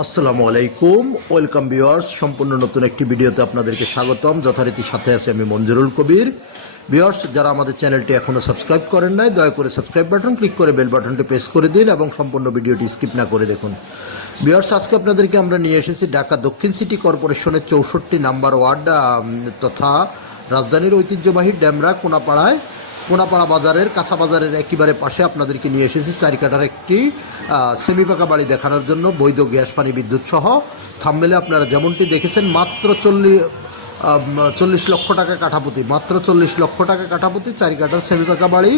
আসসালামু আলাইকুম, welcome viewers. সম্পূর্ণ নতুন একটি ভিডিওতে আপনাদেরকে স্বাগতম। যথারীতি সাথে আছে আমি মঞ্জুরুল কবির। ভিউয়ার্স, যারা আমাদের চ্যানেলটি এখনও সাবস্ক্রাইব করেন নাই, দয়া করে সাবস্ক্রাইব বাটন ক্লিক করে বেল বাটনটি প্রেস করে দিন এবং সম্পূর্ণ ভিডিওটি স্কিপ না করে দেখুন। ভিউয়ার্স, আজকে আপনাদেরকে আমরা নিয়ে এসেছি ঢাকা দক্ষিণ সিটি কর্পোরেশনের 64 নাম্বার ওয়ার্ড তথা রাজধানীর ঐতিহ্যবাহী ডেমরা কোনাপাড়া বাজারের কাঁচা বাজারের একেবারে পাশে আপনাদেরকে নিয়ে এসেছি চারিকাটার একটি সেমি পাকা বাড়ি দেখানোর জন্য, বৈধ গ্যাস পানি বিদ্যুৎ সহ। থাম্বনেলে আপনারা যেমনটি দেখেছেন, মাত্র 40 লক্ষ টাকা কাঠাপতি, মাত্র 40 লক্ষ টাকা কাঠাপতি চারিকাটার সেমি পাকা বাড়ি।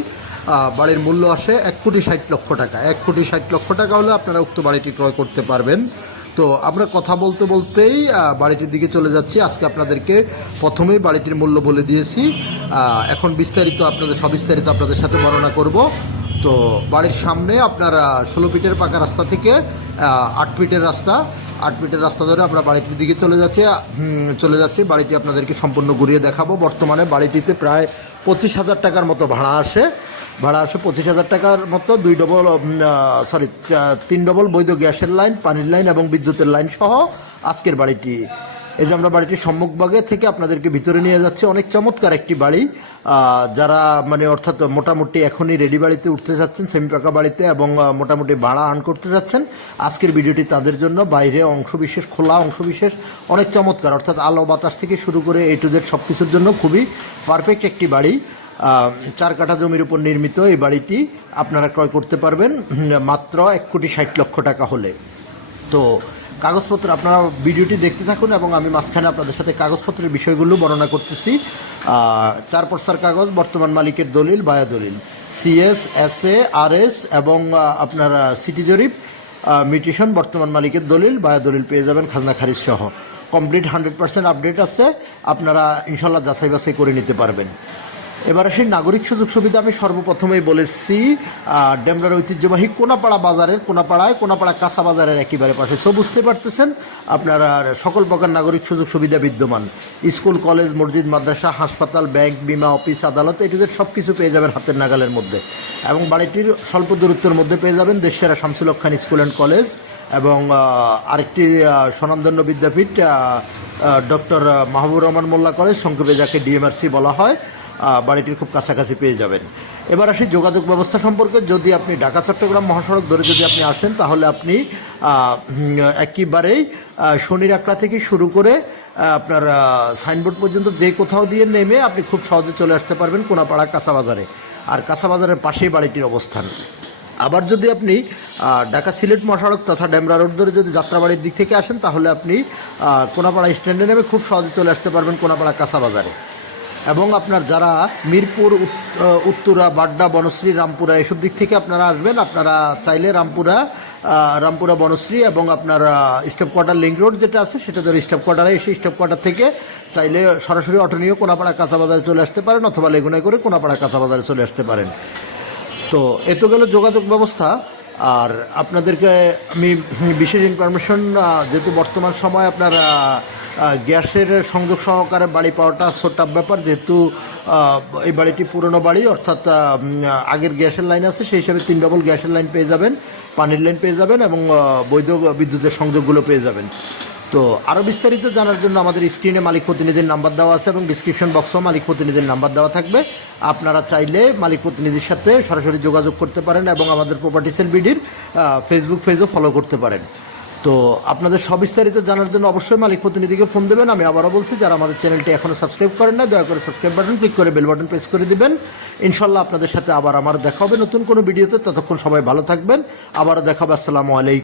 বাড়ির মূল্য আসে 1,60,00,000 টাকা। 1,60,00,000 টাকা হলে আপনারা উক্ত বাড়িটি ক্রয় করতে পারবেন। তো আমরা কথা বলতে বলতেই বাড়িটির দিকে চলে যাচ্ছি। আজকে আপনাদেরকে প্রথমেই বাড়িটির মূল্য বলে দিয়েছি, এখন বিস্তারিত আপনাদের সাথে বর্ণনা করব। তো বাড়ির সামনে আপনার 16 ফিটের পাকা রাস্তা থেকে 8 ফিটের রাস্তা ধরে আমরা বাড়িটির দিকে চলে যাচ্ছি। বাড়িটি আপনাদেরকে সম্পূর্ণ ঘুরিয়ে দেখাবো। বর্তমানে বাড়িটিতে প্রায় 25,000 টাকার মতো ভাড়া আসে 25,000 টাকার মতো। 3 ডবল বৈধ গ্যাসের লাইন, পানির লাইন এবং বিদ্যুতের লাইন সহ আজকের বাড়িটি। এই যে আমরা বাড়িটির সম্মুখভাগে থেকে আপনাদেরকে ভিতরে নিয়ে যাচ্ছি। অনেক চমৎকার একটি বাড়ি। যারা অর্থাৎ মোটামুটি এখনই রেডি বাড়িতে উঠতে যাচ্ছেন, সেমি পাকা বাড়িতে, এবং মোটামুটি ভাড়া আর্ন করতে যাচ্ছেন, আজকের ভিডিওটি তাদের জন্য। বাইরে অংশবিশেষ, খোলা অংশবিশেষ অনেক চমৎকার, অর্থাৎ আলো বাতাস থেকে শুরু করে A to Z সব কিছুর জন্য খুবই পারফেক্ট একটি বাড়ি। 4 কাঠা জমির উপর নির্মিত এই বাড়িটি আপনারা ক্রয় করতে পারবেন মাত্র 1,60,00,000 টাকা হলে। তো কাগজপত্র আপনারা ভিডিওটি দেখতে থাকুন এবং আমি মাঝখানে আপনাদের সাথে কাগজপত্রের বিষয়গুলো বর্ণনা করতেছি। 4 পর্সার কাগজ, বর্তমান মালিকের দলিল, বায়া দলিল, CS, SA, RS এবং আপনার সিটি জরিপ, মিউটেশন, বর্তমান মালিকের দলিল, বায়া দলিল পেয়ে যাবেন খাজনা খারিজ সহ। কমপ্লিট 100% আপডেট আছে, আপনারা ইনশাল্লাহ যাচাই বাছাই করে নিতে পারবেন। এবার আসি নাগরিক সুযোগ সুবিধা। আমি সর্বপ্রথমেই বলেছি ডেমরার ঐতিহ্যবাহী কোনাপাড়া কাঁচা বাজারের একেবারে পাশে। সো বুঝতে পারতেছেন আপনারা সকল প্রকার নাগরিক সুযোগ সুবিধা বিদ্যমান। স্কুল, কলেজ, মসজিদ, মাদ্রাসা, হাসপাতাল, ব্যাংক, বিমা, অফিস, আদালত, এটুদের সব কিছু পেয়ে যাবেন হাতের নাগালের মধ্যে। এবং বাড়িটির স্বল্প দূরত্বের মধ্যে পেয়ে যাবেন দেশসেরা শামসুল হক খান স্কুল অ্যান্ড কলেজ এবং আরেকটি স্বনামধন্য বিদ্যাপীঠ ডক্টর মাহবুবুর রহমান মোল্লা কলেজ, সংক্ষেপে যাকে DMRC বলা হয়। বাড়িটির খুব কাছাকাছি পেয়ে যাবেন। এবার আসি যোগাযোগ ব্যবস্থা সম্পর্কে। যদি আপনি ঢাকা চট্টগ্রাম মহাসড়ক ধরে যদি আপনি আসেন, তাহলে আপনি একেবারেই শনির আকড়া থেকে শুরু করে আপনার সাইনবোর্ড পর্যন্ত যে কোথাও দিয়ে নেমে আপনি খুব সহজে চলে আসতে পারবেন কোনাপাড়া কাঁচা বাজারে। আর কাঁচা বাজারের পাশেই বাড়িটির অবস্থান। আবার যদি আপনি ঢাকা সিলেট মহাসড়ক তথা ডেমরা রোড ধরে যদি যাত্রাবাড়ির দিক থেকে আসেন, তাহলে আপনি কোনাপাড়া স্ট্যান্ডে নেমে খুব সহজে চলে আসতে পারবেন কোনাপাড়া কাঁচা বাজারে। এবং আপনার যারা মিরপুর, উত্তরা, বাড্ডা, বনশ্রী, রামপুরা এসব দিক থেকে আপনারা আসবেন, আপনারা চাইলে রামপুরা বনশ্রী এবং আপনার স্টাফ কোয়ার্টার লিঙ্ক রোড যেটা আছে সেটা ধরে স্টাফ কোয়ার্টারে এসে স্টাফ কোয়ার্টার থেকে চাইলে সরাসরি অটো নিয়ে কোনাপাড়া কাঁচা বাজারে চলে আসতে পারেন, অথবা লেগুনায় করে কোনাপাড়া কাঁচা বাজারে চলে আসতে পারেন। তো এ তো গেল যোগাযোগ ব্যবস্থা। আর আপনাদেরকে আমি বিশেষ ইনফরমেশন, যেহেতু বর্তমান সময় আপনার গ্যাসের সংযোগ সহকারে বাড়ি পাওয়াটা ছোট ব্যাপার, যেহেতু এই বাড়িটি পুরনো বাড়ি, অর্থাৎ আগের গ্যাসের লাইন আছে, সেই হিসাবে 3 ডবল গ্যাসের লাইন পেয়ে যাবেন, পানির লাইন পেয়ে যাবেন এবং বৈধ বিদ্যুতের সংযোগগুলো পেয়ে যাবেন। তো আরও বিস্তারিত জানার জন্য আমাদের স্ক্রিনে মালিক প্রতিনিধির নাম্বার দেওয়া আছে এবং ডিসক্রিপশন বক্সেও মালিক প্রতিনিধির নাম্বার দেওয়া থাকবে। আপনারা চাইলে মালিক প্রতিনিধির সাথে সরাসরি যোগাযোগ করতে পারেন এবং আমাদের প্রপার্টি সেল বিডির ফেসবুক পেজও ফলো করতে পারেন। তো আপনাদের সবিস্তারিত জানার জন্য অবশ্যই মালিক প্রতিনিধিকে ফোন দেবেন। আমি আবারও বলছি, যারা আমাদের চ্যানেলটি এখনও সাবস্ক্রাইব করেন না, দয়া করে সাবস্ক্রাইব বাটন ক্লিক করে বেল বাটন প্রেস করে দিবেন। ইনশাল্লাহ আপনাদের সাথে আবার আমার দেখা হবে নতুন কোনো ভিডিওতে। ততক্ষণ সবাই ভালো থাকবেন। আবারও দেখা হবে। আসসালামু আলাইকুম।